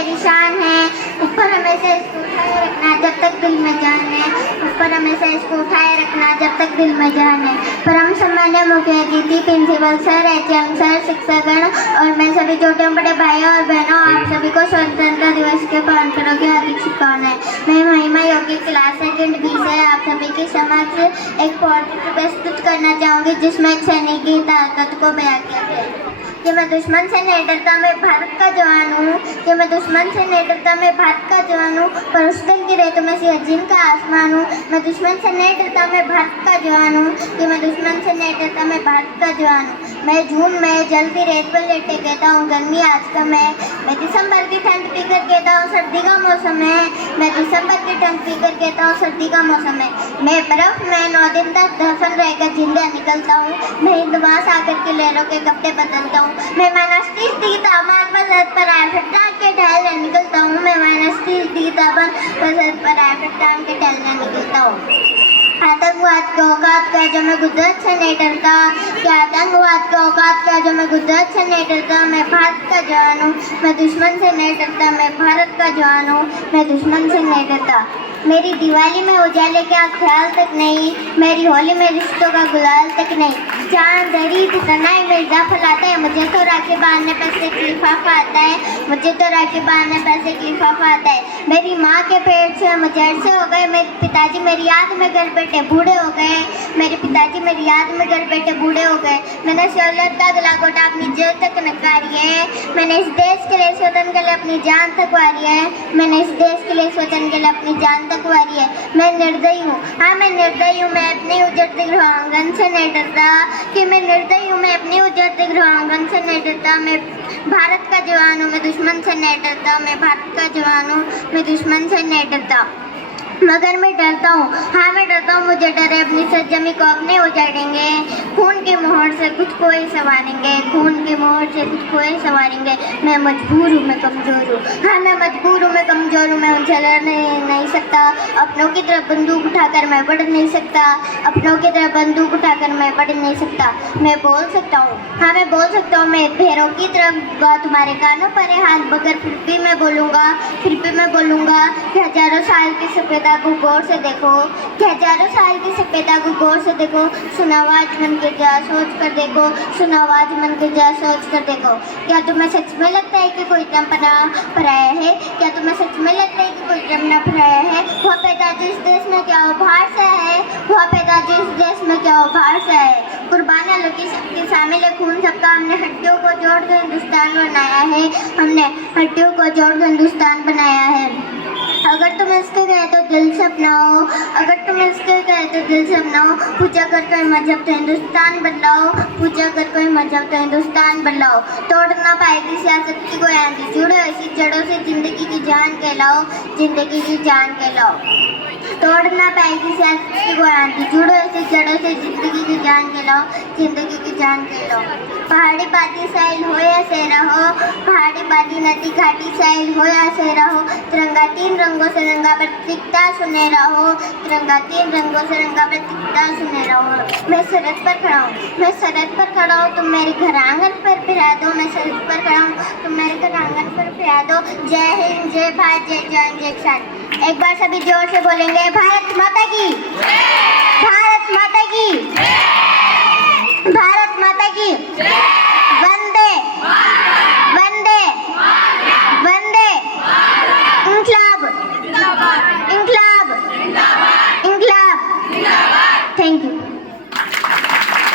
तेरी शान है, ऊपर हमेशा इसको उठाए रखना जब तक दिल में जान है, ऊपर हमेशा इसको उठाए रखना जब तक दिल में जान है। परम सम्मान्य मुख्य अतिथि प्रिंसिपल सर, एचएम सर, शिक्षकगण और मैं सभी छोटे बड़े भाइयों और बहनों, आप सभी को स्वतंत्रता दिवस के प्रांतों की हार्दिक शुभकामनाएं। मैं महिमा योगी क्लास सेकंड बी से आप सभी के समक्ष एक पोएट्री प्रस्तुत करना चाहूँगी जिसमें एक सैनिक की ताकत को बयां किया गया है। कि मैं दुश्मन से नहीं डरता, मैं भारत का जवान हूँ। कि मैं दुश्मन से नहीं डरता, मैं भारत का जवान हूँ। पर उस दिन की रेतों में सियाचिन का आसमान हूँ। मैं दुश्मन से नहीं डरता, मैं भारत का जवान हूँ। कि मैं दुश्मन से नहीं डरता, मैं भारत का जवान हूँ। मैं जून में जल्दी रेत पर लेटे कहता हूँ गर्मी आज कम है। मैं दिसंबर की ठंड पीकर कहता हूँ सर्दी का मौसम है। मैं दिसंबर की ठंड पीकर कहता हूँ सर्दी का मौसम है। मैं बर्फ में 9 दिन तक दफन रहकर जिंदा निकलता हूँ। मैं हिंद महासागर की लहरों के कपड़े बदलता हूँ। मैं -30 डिग्री तापमान पर सड़क पर राइफल टांग के टहलने निकलता हूँ। मैं -30 डिग्री तापमान पर सड़क पर राइफल टांग के टहलने निकलता हूँ। आतंकवाद की औकात क्या जो मैं कुदरत से नहीं डरता। क्या आतंकवाद की औकात क्या जो मैं कुदरत से नहीं डरता। मैं भारत का जवान हूँ, मैं दुश्मन से नहीं डरता। मैं भारत का जवान हूँ, मैं दुश्मन से नहीं डरता। मेरी दिवाली में उजाले का ख्याल तक नहीं, मेरी होली में रिश्तों का गुलाल तक नहीं। चांद दरीद तनाई में इजाफा लाता है, मुझे तो राखी बांधने पैसे की लिफाफा आता है। मुझे तो राखी बांधने पैसे की लिफाफा आता है। मेरी माँ के पेट से मुझे अरसे हो गए। मेरे पिताजी मेरी याद में घर बैठे बूढ़े हो गए। मेरे पिताजी मेरी याद में घर बैठे बूढ़े हो गए। मैंने शौलत का गला घोटा अपनी जेल तक नकारी है। मैंने इस देश के लिए स्वतंत्र के लिए अपनी जान तक वारी है। मैंने इस देश के लिए स्वतंत्र के लिए अपनी जान तक वारी है। मैं निर्दयी हूँ, हाँ मैं निर्दयी हूँ। मैं अपने उजड़ते गृहांगन से नहीं डरता। कि मैं निर्दयी हूँ, मैं अपने उजड़ते गृहांगन से नहीं डरता। मैं भारत का जवान हूँ, मैं दुश्मन से नहीं डरता। मैं भारत का जवान हूँ, मैं दुश्मन से नहीं डरता। मगर मैं डरता हूँ, हाँ मैं डरता हूँ। मुझे डर है अपनी सरजमी को अपने उजाड़ेंगे। खून की मोहर से कुछ को ही संवारेंगे। खून की मोहर से कुछ को ही संवारेंगे। मैं मजबूर हूँ, मैं कमज़ोर हूँ, हाँ मैं मजबूर हूँ, मैं कमज़ोर हूँ। मैं उनसे लड़ नहीं सकता। अपनों की तरफ बंदूक उठाकर मैं बढ़ नहीं सकता। अपनों की तरफ बंदूक उठाकर मैं बढ़ नहीं सकता। मैं बोल सकता हूँ, हाँ मैं बोल सकता हूँ। मैं भेड़ों की तरफ तुम्हारे कानों पर है हाथ, मगर फिर भी मैं बोलूँगा, फिर भी मैं बोलूँगा कि हजारों साल की सभ्यता को गौर से देखो। कि हजारों साल की सभ्यता को गौर से देखो। सुन आवाज मन के जा सोच कर देखो। सुन आवाज मन के जा सोच कर देखो। क्या तुम्हें सच में लगता है कि कोई ड्रम पराया है? क्या तुम्हें सच में लगता है कि कोई ड्रम न पराया है? वह पैदा जो इस देश में क्या वो बाहर से है? वह पैदा जो इस देश में क्या वो बाहर से है? कुर्बानियाँ लगी सबकी शामिल है खून सबका। हमने हड्डियों को जोड़कर हिंदुस्तान बनाया है। हमने हड्डियों को जोड़कर हिंदुस्तान बनाया है। अगर तुम इसके गए तो दिल से अपनाओ। अगर तुम इसके गए तो दिल से अपनाओ। पूजा कर कोई मजहब तो हिंदुस्तान बदलाओ। पूजा कर कोई मजहब तो हिंदुस्तान बदलाओ। तोड़ ना पाएगी सियासत की कोई आंधी। जुड़ो ऐसी जड़ों से जिंदगी की जान कहलाओ। जिंदगी की जान कहलाओ। तोड़ ना पाएगी सियासत की कोई आंधी। जुड़ो ऐसी जड़ों से जिंदगी की जान कहलाओ। जिंदगी की जान कहलाओ। पहाड़ी बाती साइल हो या सहरा हो। पहाड़ी बाती नदी घाटी साइल हो या सहरा हो। तिरंगा 3 रंगों से रंगा प्रतीकता सुनहरा हो। तिरंगा 3 रंगों से रंगा प्रतीकता सुनहरा हो। मैं सरहद पर खड़ा हूँ, मैं सरहद पर खड़ा हूँ। तुम मेरे घर आंगन पर फिरा दो। मैं सरहद पर खड़ा हूँ, तुम मेरे घर आंगन पर फिरा दो। जय हिंद, जय भारत, जय जवान, जय किसान। एक बार सभी जोर से बोलेंगे भारत माता की, भारत माता की, भारत माता की। वंदे वंदे वंदे। इंकलाब इंकलाब इंकलाब। Thank you.